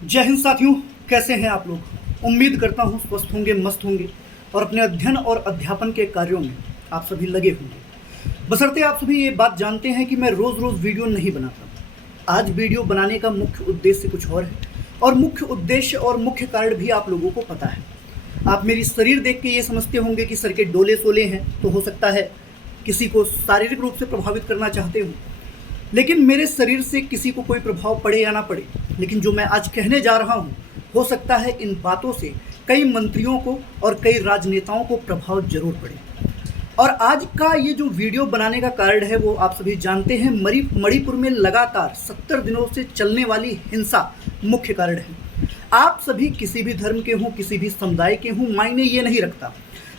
जय हिंद साथियों, कैसे हैं आप लोग। उम्मीद करता हूं स्वस्थ होंगे, मस्त होंगे और अपने अध्ययन और अध्यापन के कार्यों में आप सभी लगे होंगे। बशर्ते आप सभी ये बात जानते हैं कि मैं रोज़ रोज़ वीडियो नहीं बनाता। आज वीडियो बनाने का मुख्य उद्देश्य कुछ और है और मुख्य उद्देश्य और मुख्य कारण भी आप लोगों को पता है। आप मेरी शरीर देख के ये समझते होंगे कि सर के डोले सोले हैं, तो हो सकता है किसी को शारीरिक रूप से प्रभावित करना चाहते हो। लेकिन मेरे शरीर से किसी को कोई प्रभाव पड़े या ना पड़े, लेकिन जो मैं आज कहने जा रहा हूँ हो सकता है इन बातों से कई मंत्रियों को और कई राजनेताओं को प्रभाव जरूर पड़े। और आज का ये जो वीडियो बनाने का कारण है वो आप सभी जानते हैं, मणिपुर में लगातार 70 दिनों से चलने वाली हिंसा मुख्य कारण है। आप सभी किसी भी धर्म के हों, किसी भी समुदाय के हों, मायने ये नहीं रखता।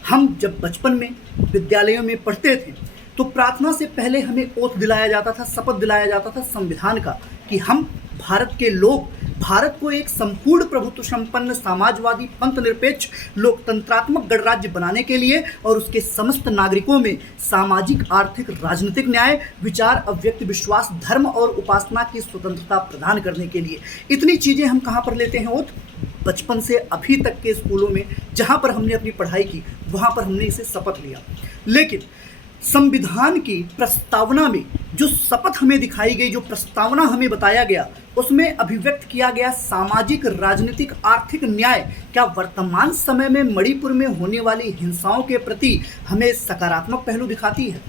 हम जब बचपन में विद्यालयों में पढ़ते थे तो प्रार्थना से पहले हमें ओथ दिलाया जाता था, शपथ दिलाया जाता था संविधान का, कि हम भारत के लोग भारत को एक संपूर्ण प्रभुत्व संपन्न समाजवादी पंथ निरपेक्ष लोकतंत्रात्मक गणराज्य बनाने के लिए और उसके समस्त नागरिकों में सामाजिक, आर्थिक, राजनीतिक न्याय, विचार, अव्यक्त विश्वास, धर्म और उपासना की स्वतंत्रता प्रदान करने के लिए। इतनी चीज़ें हम कहाँ पर लेते हैं ओथ? बचपन से अभी तक के स्कूलों में जहाँ पर हमने अपनी पढ़ाई की वहाँ पर हमने इसे शपथ लिया। लेकिन संविधान की प्रस्तावना में जो शपथ हमें दिखाई गई, जो प्रस्तावना हमें बताया गया, उसमें अभिव्यक्त किया गया सामाजिक, राजनीतिक, आर्थिक न्याय क्या वर्तमान समय में मणिपुर में होने वाली हिंसाओं के प्रति हमें सकारात्मक पहलू दिखाती है?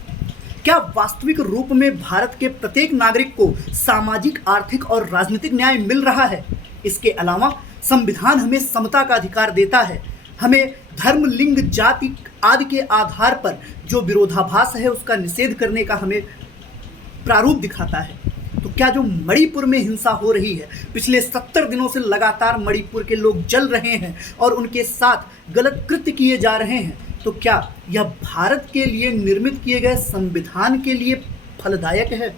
क्या वास्तविक रूप में भारत के प्रत्येक नागरिक को सामाजिक, आर्थिक और राजनीतिक न्याय मिल रहा है? इसके अलावा संविधान हमें समता का अधिकार देता है, हमें धर्म, लिंग, जाति आदि के आधार पर जो विरोधाभास है उसका निषेध करने का हमें प्रारूप दिखाता है। तो क्या जो मणिपुर में हिंसा हो रही है, पिछले 70 दिनों से लगातार मणिपुर के लोग जल रहे हैं और उनके साथ गलत कृत्य किए जा रहे हैं, तो क्या यह भारत के लिए निर्मित किए गए संविधान के लिए फलदायक है?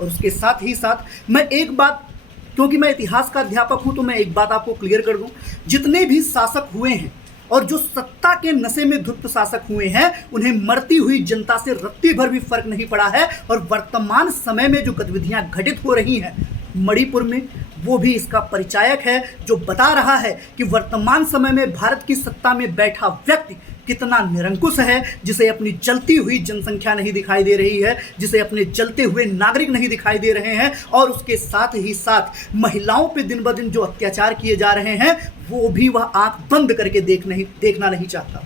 और उसके साथ ही साथ मैं एक बात, क्योंकि मैं इतिहास का अध्यापक हूं, तो मैं एक बात आपको क्लियर कर दूं, जितने भी शासक हुए हैं और जो सत्ता के नशे में धुत शासक हुए हैं, उन्हें मरती हुई जनता से रत्ती भर भी फर्क नहीं पड़ा है। और वर्तमान समय में जो गतिविधियां घटित हो रही हैं मणिपुर में, वो भी इसका परिचायक है, जो बता रहा है कि वर्तमान समय में भारत की सत्ता में बैठा व्यक्ति कितना निरंकुश है, जिसे अपनी जलती हुई जनसंख्या नहीं दिखाई दे रही है, जिसे अपने जलते हुए नागरिक नहीं दिखाई दे रहे हैं, और उसके साथ ही साथ महिलाओं पे दिन ब दिन जो अत्याचार किए जा रहे हैं वो भी वह आंख बंद करके देखना नहीं चाहता।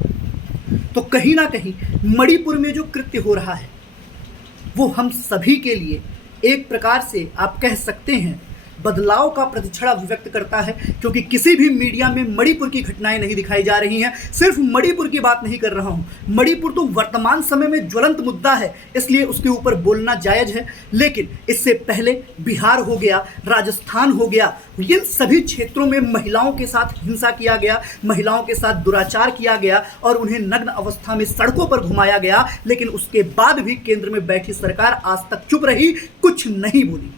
तो कहीं ना कहीं मणिपुर में जो कृत्य हो रहा है वो हम सभी के लिए एक प्रकार से आप कह सकते हैं बदलाव का प्रतिक्षण अभिव्यक्त करता है, क्योंकि किसी भी मीडिया में मणिपुर की घटनाएं नहीं दिखाई जा रही हैं। सिर्फ मणिपुर की बात नहीं कर रहा हूं, मणिपुर तो वर्तमान समय में ज्वलंत मुद्दा है, इसलिए उसके ऊपर बोलना जायज है। लेकिन इससे पहले बिहार हो गया, राजस्थान हो गया, इन सभी क्षेत्रों में महिलाओं के साथ हिंसा किया गया, महिलाओं के साथ दुराचार किया गया और उन्हें नग्न अवस्था में सड़कों पर घुमाया गया। लेकिन उसके बाद भी केंद्र में बैठी सरकार आज तक चुप रही, कुछ नहीं बोली।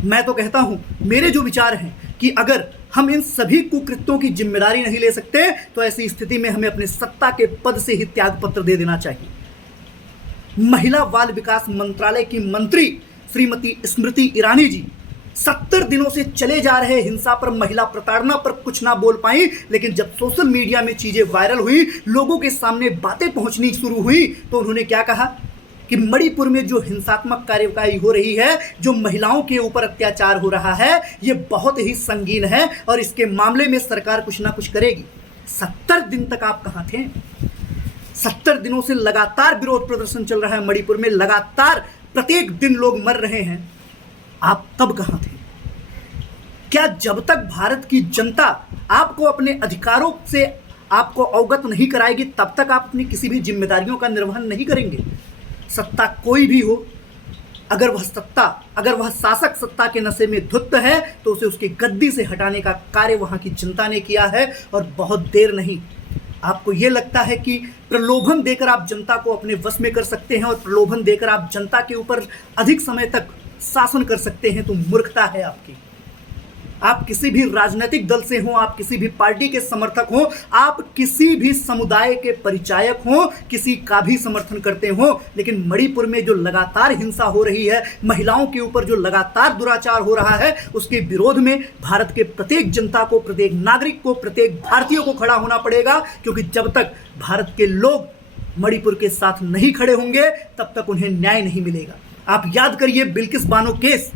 मैं तो कहता हूं, मेरे जो विचार हैं कि अगर हम इन सभी कुकृत्यों की जिम्मेदारी नहीं ले सकते तो ऐसी स्थिति में हमें अपने सत्ता के पद से ही त्यागपत्र दे देना चाहिए। महिला बाल विकास मंत्रालय की मंत्री श्रीमती स्मृति ईरानी जी 70 दिनों से चले जा रहे हिंसा पर, महिला प्रताड़ना पर कुछ ना बोल पाई। लेकिन जब सोशल मीडिया में चीजें वायरल हुई, लोगों के सामने बातें पहुंचनी शुरू हुई, तो उन्होंने क्या कहा कि मणिपुर में जो हिंसात्मक कार्यवाही हो रही है, जो महिलाओं के ऊपर अत्याचार हो रहा है, ये बहुत ही संगीन है और इसके मामले में सरकार कुछ ना कुछ करेगी। 70 दिन तक आप कहां थे? 70 दिनों से लगातार विरोध प्रदर्शन चल रहा है मणिपुर में, लगातार प्रत्येक दिन लोग मर रहे हैं, आप तब कहां थे? क्या जब तक भारत की जनता आपको अपने अधिकारों से आपको अवगत नहीं कराएगी तब तक आप अपनी किसी भी जिम्मेदारियों का निर्वहन नहीं करेंगे? सत्ता कोई भी हो, अगर वह शासक सत्ता के नशे में धुत है तो उसे उसकी गद्दी से हटाने का कार्य वहां की जनता ने किया है, और बहुत देर नहीं। आपको यह लगता है कि प्रलोभन देकर आप जनता को अपने वश में कर सकते हैं और प्रलोभन देकर आप जनता के ऊपर अधिक समय तक शासन कर सकते हैं, तो मूर्खता है आपकी। आप किसी भी राजनीतिक दल से हो, आप किसी भी पार्टी के समर्थक हो, आप किसी भी समुदाय के परिचायक हो, किसी का भी समर्थन करते हो, लेकिन मणिपुर में जो लगातार हिंसा हो रही है, महिलाओं के ऊपर जो लगातार दुराचार हो रहा है, उसके विरोध में भारत के प्रत्येक जनता को, प्रत्येक नागरिक को, प्रत्येक भारतीय को खड़ा होना पड़ेगा। क्योंकि जब तक भारत के लोग मणिपुर के साथ नहीं खड़े होंगे तब तक उन्हें न्याय नहीं मिलेगा। आप याद करिए बिल्किस बानो केस,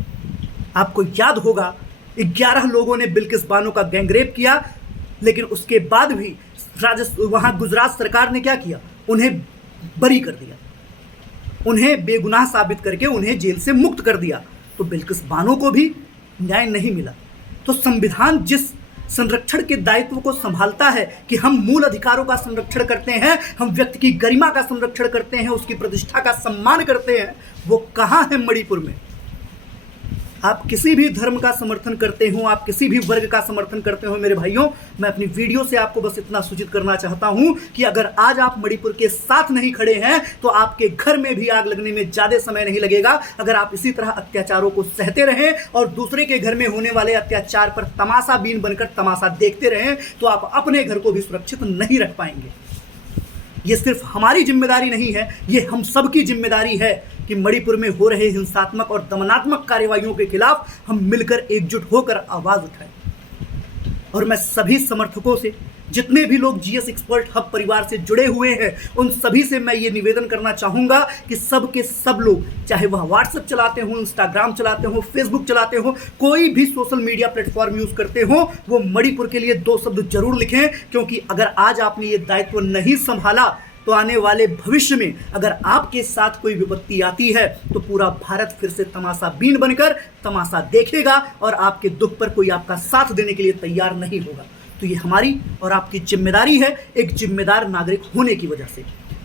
आपको याद होगा 11 लोगों ने बिल्किस बानो का गैंगरेप किया, लेकिन उसके बाद भी वहां गुजरात सरकार ने क्या किया, उन्हें बरी कर दिया, उन्हें बेगुनाह साबित करके उन्हें जेल से मुक्त कर दिया। तो बिल्किस बानो को भी न्याय नहीं मिला। तो संविधान जिस संरक्षण के दायित्व को संभालता है कि हम मूल अधिकारों का संरक्षण करते हैं, हम व्यक्ति की गरिमा का संरक्षण करते हैं, उसकी प्रतिष्ठा का सम्मान करते हैं, वो कहाँ है मणिपुर में। आप किसी भी धर्म का समर्थन करते हो, आप किसी भी वर्ग का समर्थन करते हो, मेरे भाइयों, मैं अपनी वीडियो से आपको बस इतना सूचित करना चाहता हूं कि अगर आज आप मणिपुर के साथ नहीं खड़े हैं तो आपके घर में भी आग लगने में ज्यादा समय नहीं लगेगा। अगर आप इसी तरह अत्याचारों को सहते रहें और दूसरे के घर में होने वाले अत्याचार पर तमाशा बीन बनकर तमाशा देखते रहें तो आप अपने घर को भी सुरक्षित नहीं रख पाएंगे। ये सिर्फ हमारी जिम्मेदारी नहीं है, ये हम सबकी जिम्मेदारी है कि मणिपुर में हो रहे हिंसात्मक और दमनात्मक कार्रवाइयों के खिलाफ हम मिलकर एकजुट होकर आवाज उठाएं। और मैं सभी समर्थकों से, जितने भी लोग जीएस एक्सपर्ट हब परिवार से जुड़े हुए हैं, उन सभी से मैं ये निवेदन करना चाहूँगा कि सब के सब लोग, चाहे वह व्हाट्सएप चलाते हो, इंस्टाग्राम चलाते हो, फेसबुक चलाते हो, कोई भी सोशल मीडिया प्लेटफॉर्म यूज़ करते हो, वो मणिपुर के लिए 2 शब्द जरूर लिखें। क्योंकि अगर आज आपने ये दायित्व नहीं संभाला तो आने वाले भविष्य में अगर आपके साथ कोई विपत्ति आती है तो पूरा भारत फिर से तमाशा बीन बनकर तमाशा देखेगा और आपके दुख पर कोई आपका साथ देने के लिए तैयार नहीं होगा। तो ये हमारी और आपकी जिम्मेदारी है, एक जिम्मेदार नागरिक होने की वजह से।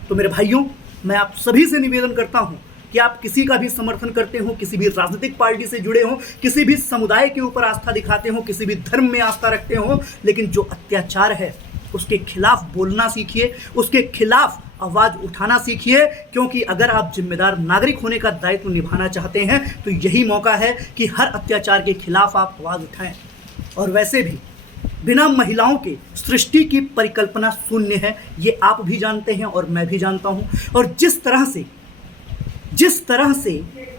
तो मेरे भाइयों, मैं आप सभी से निवेदन करता हूँ कि आप किसी का भी समर्थन करते हो, किसी भी राजनीतिक पार्टी से जुड़े हो, किसी भी समुदाय के ऊपर आस्था दिखाते हो, किसी भी धर्म में आस्था रखते हो, लेकिन जो अत्याचार है उसके खिलाफ बोलना सीखिए, उसके खिलाफ आवाज उठाना सीखिए। क्योंकि अगर आप जिम्मेदार नागरिक होने का दायित्व निभाना चाहते हैं तो यही मौका है कि हर अत्याचार के खिलाफ आप आवाज उठाएं। और वैसे भी बिना महिलाओं के सृष्टि की परिकल्पना शून्य है, ये आप भी जानते हैं और मैं भी जानता हूं। और जिस तरह से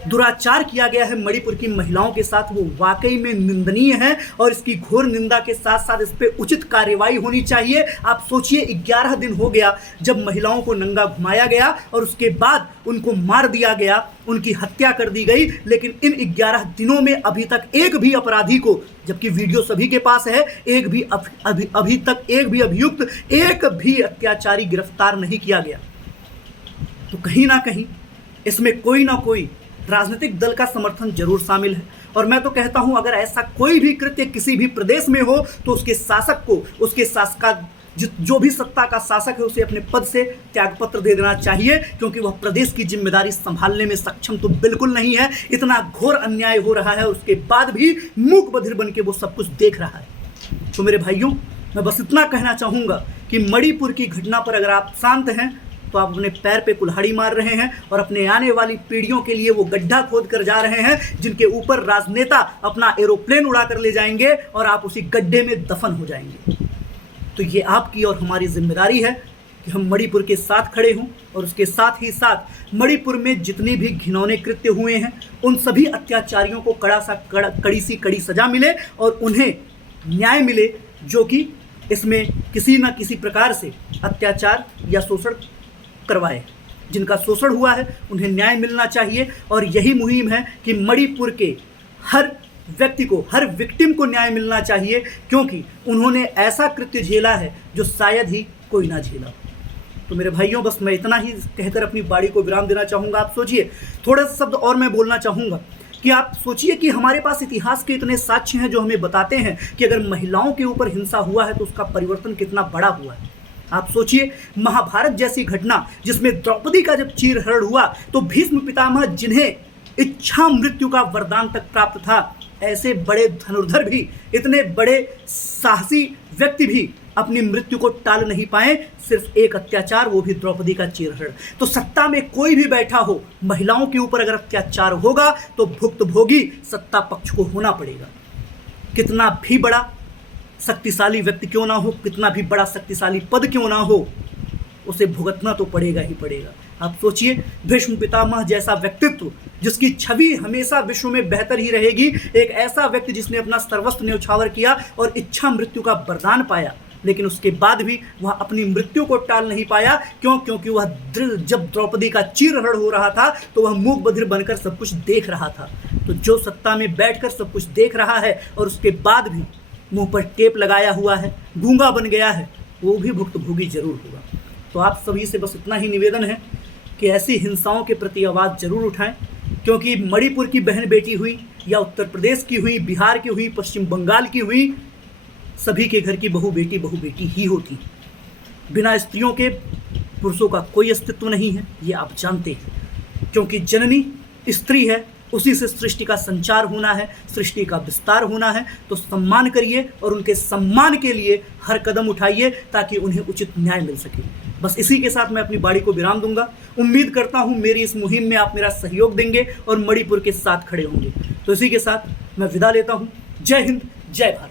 दुराचार किया गया है मणिपुर की महिलाओं के साथ, वो वाकई में निंदनीय है और इसकी घोर निंदा के साथ साथ इस पे उचित कार्रवाई होनी चाहिए। आप सोचिए, 11 दिन हो गया जब महिलाओं को नंगा घुमाया गया और उसके बाद उनको मार दिया गया, उनकी हत्या कर दी गई, लेकिन इन 11 दिनों में अभी तक एक भी अपराधी को, जबकि वीडियो सभी के पास है, अभी तक एक भी अभियुक्त, एक भी अत्याचारी गिरफ्तार नहीं किया गया। तो कहीं ना कहीं इसमें कोई ना कोई राजनीतिक दल का समर्थन जरूर शामिल है। और मैं तो कहता हूं, अगर ऐसा कोई भी कृत्य किसी भी प्रदेश में हो तो उसके शासक को, उसके जो भी सत्ता का शासक है, उसे अपने पद से त्यागपत्र दे देना चाहिए। क्योंकि वह प्रदेश की जिम्मेदारी संभालने में सक्षम तो बिल्कुल नहीं है। इतना घोर अन्याय हो रहा है और उसके बाद भी मूक बधिर बन के वो सब कुछ देख रहा है। तो मेरे भाइयों, मैं बस इतना कहना चाहूँगा कि मणिपुर की घटना पर अगर आप शांत हैं तो आप अपने पैर पे कुल्हाड़ी मार रहे हैं और अपने आने वाली पीढ़ियों के लिए वो गड्ढा खोद कर जा रहे हैं जिनके ऊपर राजनेता अपना एरोप्लेन उड़ा कर ले जाएंगे और आप उसी गड्ढे में दफन हो जाएंगे। तो ये आपकी और हमारी जिम्मेदारी है कि हम मणिपुर के साथ खड़े हों और उसके साथ ही साथ मणिपुर में जितने भी घिनौने कृत्य हुए हैं उन सभी अत्याचारियों को कड़ी सजा मिले और उन्हें न्याय मिले, जो कि इसमें किसी न किसी प्रकार से अत्याचार या शोषण करवाए। जिनका शोषण हुआ है उन्हें न्याय मिलना चाहिए। और यही मुहिम है कि मणिपुर के हर व्यक्ति को, हर विक्टिम को न्याय मिलना चाहिए, क्योंकि उन्होंने ऐसा कृत्य झेला है जो शायद ही कोई ना झेला। तो मेरे भाइयों, बस मैं इतना ही कहकर अपनी बाड़ी को विराम देना चाहूँगा। आप सोचिए, थोड़े शब्द और मैं बोलना चाहूँगा कि आप सोचिए कि हमारे पास इतिहास के इतने साक्ष्य हैं जो हमें बताते हैं कि अगर महिलाओं के ऊपर हिंसा हुआ है तो उसका परिवर्तन कितना बड़ा हुआ है। आप सोचिए, महाभारत जैसी घटना जिसमें द्रौपदी का जब चीरहरण हुआ तो भीष्म पितामह, जिन्हें इच्छा मृत्यु का वरदान तक प्राप्त था, ऐसे बड़े धनुर्धर भी, इतने बड़े साहसी व्यक्ति भी अपनी मृत्यु को टाल नहीं पाए, सिर्फ एक अत्याचार, वो भी द्रौपदी का चीरहरण। तो सत्ता में कोई भी बैठा हो, महिलाओं के ऊपर अगर अत्याचार होगा तो भुक्तभोगी सत्ता पक्ष को होना पड़ेगा। कितना भी बड़ा शक्तिशाली व्यक्ति क्यों ना हो, कितना भी बड़ा शक्तिशाली पद क्यों ना हो, उसे भुगतना तो पड़ेगा ही पड़ेगा। आप सोचिए, भीष्म पितामह जैसा व्यक्तित्व जिसकी छवि हमेशा विश्व में बेहतर ही रहेगी, एक ऐसा व्यक्ति जिसने अपना सर्वस्व न्यौछावर किया और इच्छा मृत्यु का वरदान पाया, लेकिन उसके बाद भी वह अपनी मृत्यु को टाल नहीं पाया। क्यों? क्योंकि वह जब द्रौपदी का चीरहरण हो रहा था तो वह मूक बधिर बनकर सब कुछ देख रहा था। तो जो सत्ता में बैठकर सब कुछ देख रहा है और उसके बाद भी मुंह पर टेप लगाया हुआ है, गूंगा बन गया है, वो भी भुक्तभोगी जरूर होगा। तो आप सभी से बस इतना ही निवेदन है कि ऐसी हिंसाओं के प्रति आवाज़ जरूर उठाएं, क्योंकि मणिपुर की बहन बेटी हुई या उत्तर प्रदेश की हुई, बिहार की हुई, पश्चिम बंगाल की हुई, सभी के घर की बहू बेटी ही होती। बिना स्त्रियों के पुरुषों का कोई अस्तित्व नहीं है, ये आप जानते हैं। क्योंकि जननी स्त्री है, उसी से सृष्टि का संचार होना है, सृष्टि का विस्तार होना है। तो सम्मान करिए और उनके सम्मान के लिए हर कदम उठाइए ताकि उन्हें उचित न्याय मिल सके। बस इसी के साथ मैं अपनी बाड़ी को विराम दूंगा। उम्मीद करता हूं मेरी इस मुहिम में आप मेरा सहयोग देंगे और मणिपुर के साथ खड़े होंगे। तो इसी के साथ मैं विदा लेता हूं। जय हिंद, जय भारत।